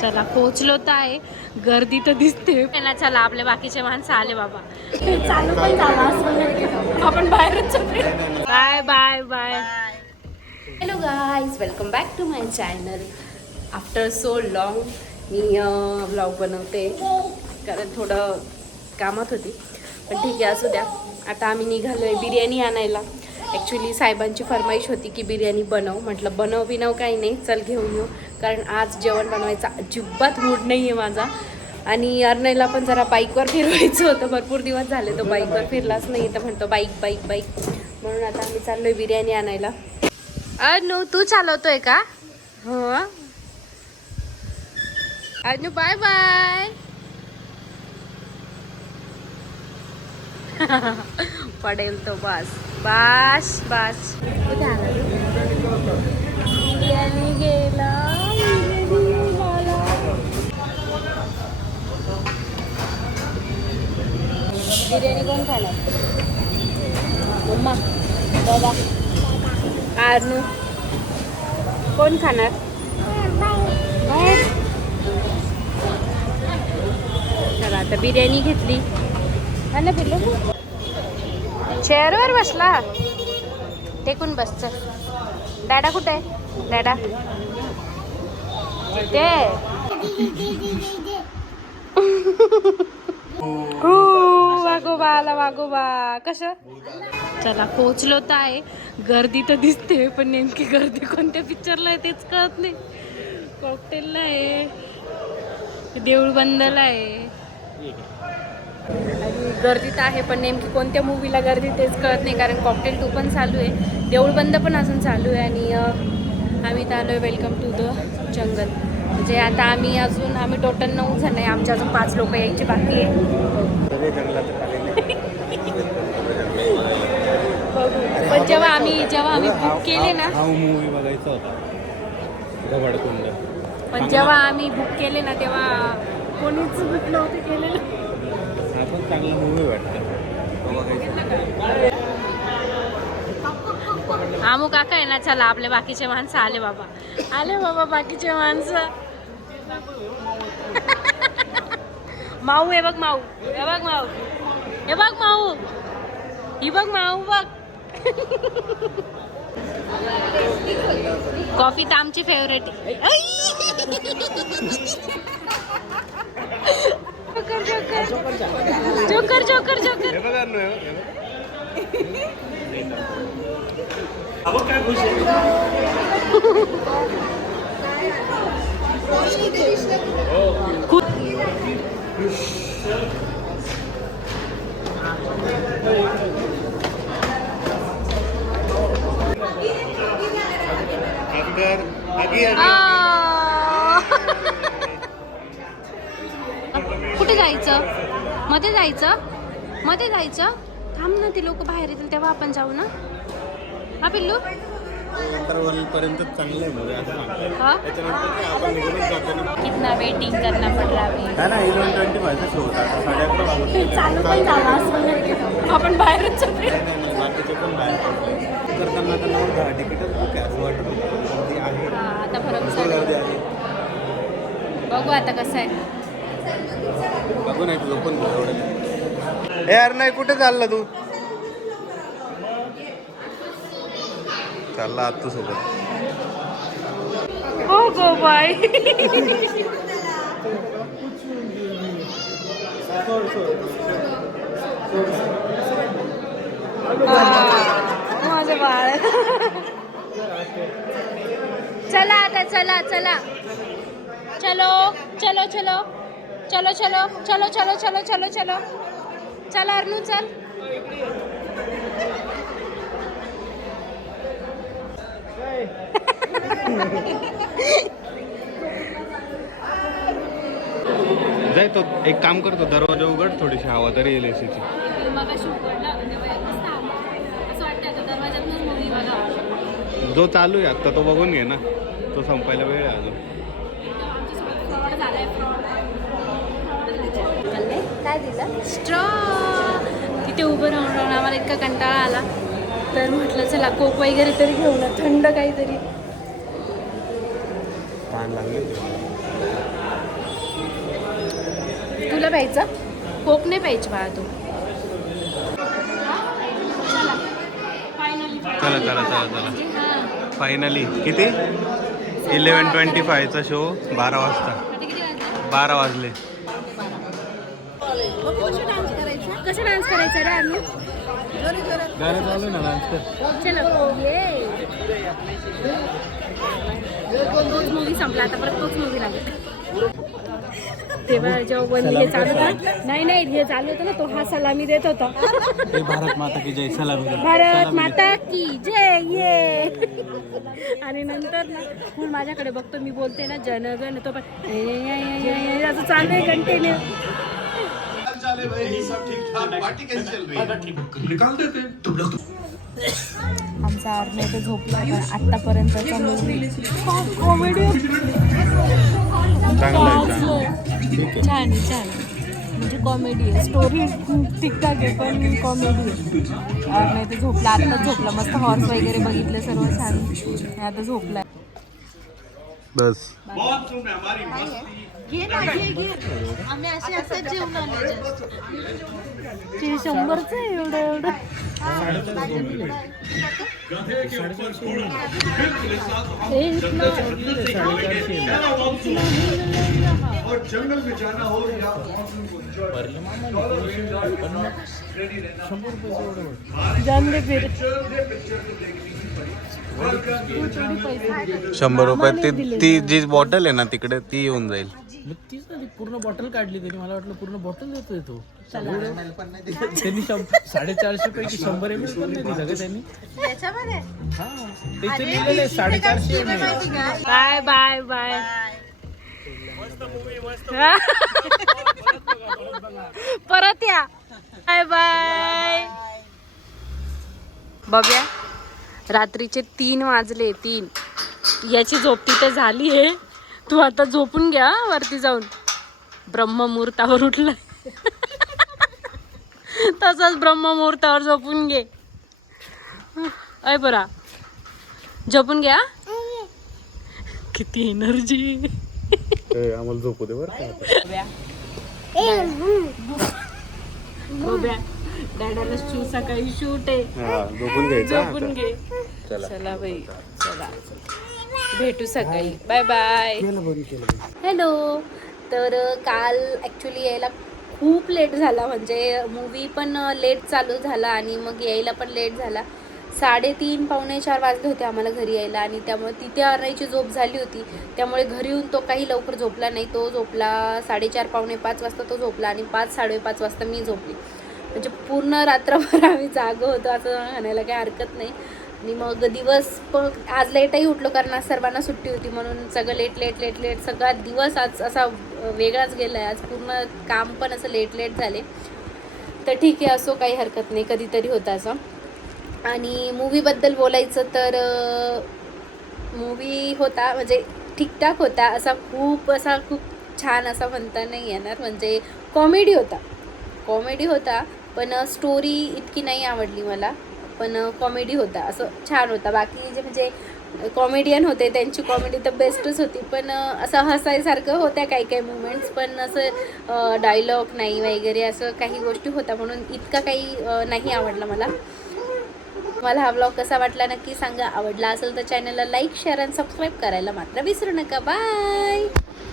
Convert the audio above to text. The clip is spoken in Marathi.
चला पोहोचलो तर आहे, गर्दी तर दिसते ना. चला आपले बाकीचे माणसं आले बाबा. चालू पण झाला आपण बाहेरच. Bye bye bye. Hello guys, welcome back to my channel. After so long मी व्लॉग बनवते कारण थोडं कामात होती, पण ठीक आहे असू द्या. आता आम्ही निघालो आहे बिर्याणी आणायला. ॲक्च्युली साहेबांची फरमाईश होती की बिर्याणी बनव. म्हटलं बनव काही नाही, चल घेऊन येऊ. कारण आज जेवण बनवायचा अजिबात मूड नाही आहे माझा. आणि अर्नयला पण जरा बाईकवर फिरवायचं होतं, भरपूर दिवस झाले तो बाईकवर फिरलाच नाही. तर म्हणतो बाईक बाईक बाईक, म्हणून आता आम्ही चाललो आहे बिर्याणी आणायला. अनु तू चालवतोय का? हो अनु बाय बाय. पडेल तो बस बस बस. कुठे आला बिर्याणी गेला. बिर्याणी कोण खाणार? मम्मा, दादा, अनु कोण खाणार? चला आता बिर्याणी घेतली. हा ना पिल्लू, चेअरवर बसला. टेकून बस. चल डॅडा कुठे आहे? डॅडा ते वागोबा आला वागोबा. कसं? चला पोहोचलो तर आहे, गर्दी तर दिसते पण नेमकी गर्दी कोणत्या पिक्चरला आहे तेच कळत नाही. कॉकटेलला आहे, देऊळ बंदला आहे आणि गर्दी तर आहे पण नेमकी कोणत्या मूवीला गर्दी तेच कळत नाही. कारण कॉकटेल 2 पण चालू आहे, देऊळ बंद पण अजून चालू आहे. आणि आम्ही तर आलो आहे वेलकम टू द जंगल. म्हणजे आता आम्ही टोटल 9 जण आहे. आमच्या अजून 5 लोक यायची बाकी आहे. पण जेव्हा आम्ही बुक केले ना, मूवी बघायचा होता गवडकुंड. पण जेव्हा आम्ही बुक केले ना तेव्हा कोणीच बुक नव्हते केलेलं. हा पण चांगला मूवी वाटतं. आमू काका आहे ना. चला आपले बाकीचे माणसं आले बाबा. आले बाबा बाकीचे माणसं. माऊ हे बघ, माऊ हे बघ, माऊ हे बघ, माऊ ही बघ, माऊ बघ. कॉफी तर आमची फेवरेट आहे. Joker joker joker joker. कुठे जायचं? मध्ये जायचं. थांब ना, ते लोक बाहेर येतील तेव्हा आपण जाऊ ना. हा पिल्लू, पर्यंत चांगलं आहे मध्ये असं सांगतात. हाँ? त्याच्यानंतर काय आपण निघूनच जातो ना. कितना वेटिंग करना पड़ रहा है. हा ना 11:25 शो होता. 11:30 चालू पण झाला आपण बाहेरच. बाकीचे पण बाहेर पडले करताना आता 9-10 तिकीटच बुक आहे असं वाटत होतं. ती आहे आता फरक भरपूर गर्दी आहे. बघू आता कसं आहे. बघू नाही तुझं पण एवढं. यार नाही, कुठे चालला तू? चालला आत्तू सोबत. हो गो बाय. माझं बाळ. चला आता, चला चला, चलो चलो चलो चलो चलो चलो चलो चलो चलो चलो. चला अर्नू चल. जाय तो एक काम करतो, दरवाजा उघड, थोडीशी हवा तरी येईल एसीची. जो चालू आहे आत्ता तो बघून घे ना, तो संपायला वेळ आहे अजून. काय दिलं? स्ट्रॉ. तिथे उभं राहून राहून आम्हाला इतका कंटाळा आला, तर म्हटलं चला कोक वगैरे तरी घेऊ ना, थंड काहीतरी. तहान लागली. नाही प्यायचं, कोक नाही प्यायची बाळा तू. चला चला चला चला फायनली किती 11:25चा शो 12 वाजता 12 वाजले. कसं डान्स करायचं रे आम्ही? गाणं चालू ना डान्स कर. चलो ये. तोच मूवी संपला आता परत तोच मूवी लागला. तेव्हा जेव्हा हे चालू होतं नाही हे चालू होतं ना तो हा सलामी देत होता. भारत माता की जय सलामी. भारत माता की जय ये. आणि नंतर ना फुल माझ्याकडे बघतो मी बोलते ना जनगण तो पण असं चालू आहे कंटिन्यू. आमचा आर्मी तर झोपला पण आतापर्यंतचा मूवी कॉमेडी छान छान म्हणजे कॉमेडी आहे. स्टोरी ठीकठाक आहे पण कॉमेडी आहे. आर्मी तर झोपला आत्ताच झोपला मस्त हॉर्स वगैरे बघितलं सर्व छान आता झोपला. बस ते 100चं आहे एवढं जान दे फिर 100 रुपये ती जी बॉटल आहे ना तिकडे ती येऊन जाईल. तीच ना ती पूर्ण बॉटल काढली त्यांनी. मला वाटलं पूर्ण बॉटल देतोय तो. त्यांनी 450 पैकी 100 ml पण नाही दिलं का त्यांनी. हा ते लिहिलेलं आहे 450 ml. Bye bye bye. परत या. Bye bye. बघ्या रात्रीचे 3 वाजले. 3 याची झोपती तर झाली आहे. तू आता झोपून घ्या वरती जाऊन. ब्रह्ममुहूर्तावर उठलाय तसंच ब्रह्ममुहूर्तावर झोपून घे. अय बरा झोपून घ्या. किती एनर्जी. आम्हाला झोपू दे बरं. डॅडाला सकाळी शूट आहे. झोपून घ्यायचं. झोपून घे. चला बाई चला भेटू सकाळी. Bye bye. हॅलो. तर काल ॲक्च्युली यायला खूप लेट झाला. म्हणजे मूवी पण लेट चालू झाला आणि मग यायला पण लेट झाला. 3:30 पावणे 4 वाजले होते आम्हाला घरी यायला. आणि त्यामुळे तिथे आणायची झोप झाली होती. त्यामुळे घरी येऊन तो काही लवकर झोपला नाही. तो झोपला 4:30 पावणे 5 वाजता तो झोपला आणि 5 साडेपाच वाजता मी झोपली. म्हणजे पूर्ण रात्रभर आम्ही जागं होतो असं म्हणायला काही हरकत नाही. आणि मग दिवस पण आज लेटही उठलो कारण आज सर्वांना सुट्टी होती म्हणून सगळं लेट सगळा दिवस आज असा वेगळाच गेला आहे. आज पूर्ण काम पण असं लेट झाले. तर ठीक आहे असो काही हरकत नाही कधीतरी होतं असं. आणि मूवीबद्दल बोलायचं तर मूवी होता म्हणजे ठीकठाक होता. असा खूप छान असा म्हणता नाही येणार. म्हणजे कॉमेडी होता पण स्टोरी इतकी नाही आवडली मला. पण कॉमेडी होता असं छान होता. बाकी जे म्हणजे कॉमेडियन होते त्यांची कॉमेडी तर बेस्टच होती. पण असं हसायसारखं होत्या काही मुमेंट्स. पण असं डायलॉग नाही वगैरे असं काही गोष्टी होत्या म्हणून इतका काही नाही आवडला मला. मला हा ब्लॉग कसा वाटला नक्की सांगा. आवडला असेल तर चॅनलला लाईक शेअर आणि सबस्क्राईब करायला मात्र विसरू नका. बाय.